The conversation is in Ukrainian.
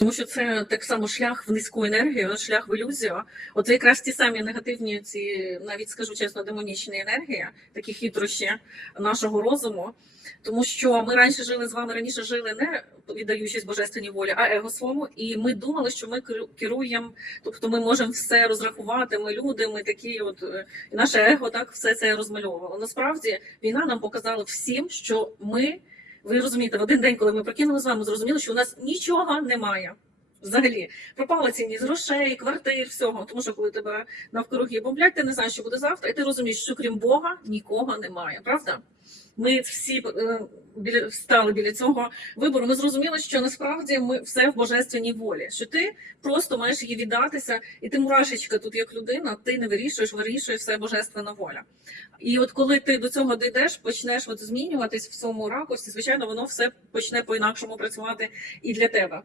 Тому що це так само шлях в низьку енергію, шлях в ілюзію. Оце якраз ті самі негативні, ці навіть скажу чесно, демонічні енергії, такі хитрощі нашого розуму. Тому що ми раніше жили з вами, раніше жили не віддаючись божественній волі, а его своєму. І ми думали, що ми керуємо, тобто ми можемо все розрахувати. Ми люди, ми такі, от е, і наше его так все це розмальовувало. Насправді війна нам показала всім, що ми. Ви розумієте, в один день, коли ми прокинули з вами, зрозуміли, що у нас нічого немає. Взагалі пропала цінність грошей, квартир, всього. Тому що коли тебе навкруги бомблять, ти не знаєш, що буде завтра, і ти розумієш, що крім Бога нікого немає. Правда? Ми всі е, біля стали біля цього вибору. Ми зрозуміли, що насправді ми все в божественній волі. Що ти просто маєш їй віддатися, і ти мурашечка тут як людина, ти не вирішуєш, вирішує все божественна воля. І от коли ти до цього дійдеш, почнеш от змінюватись в цьому ракурсі, звичайно, воно все почне по-інакшому працювати і для тебе.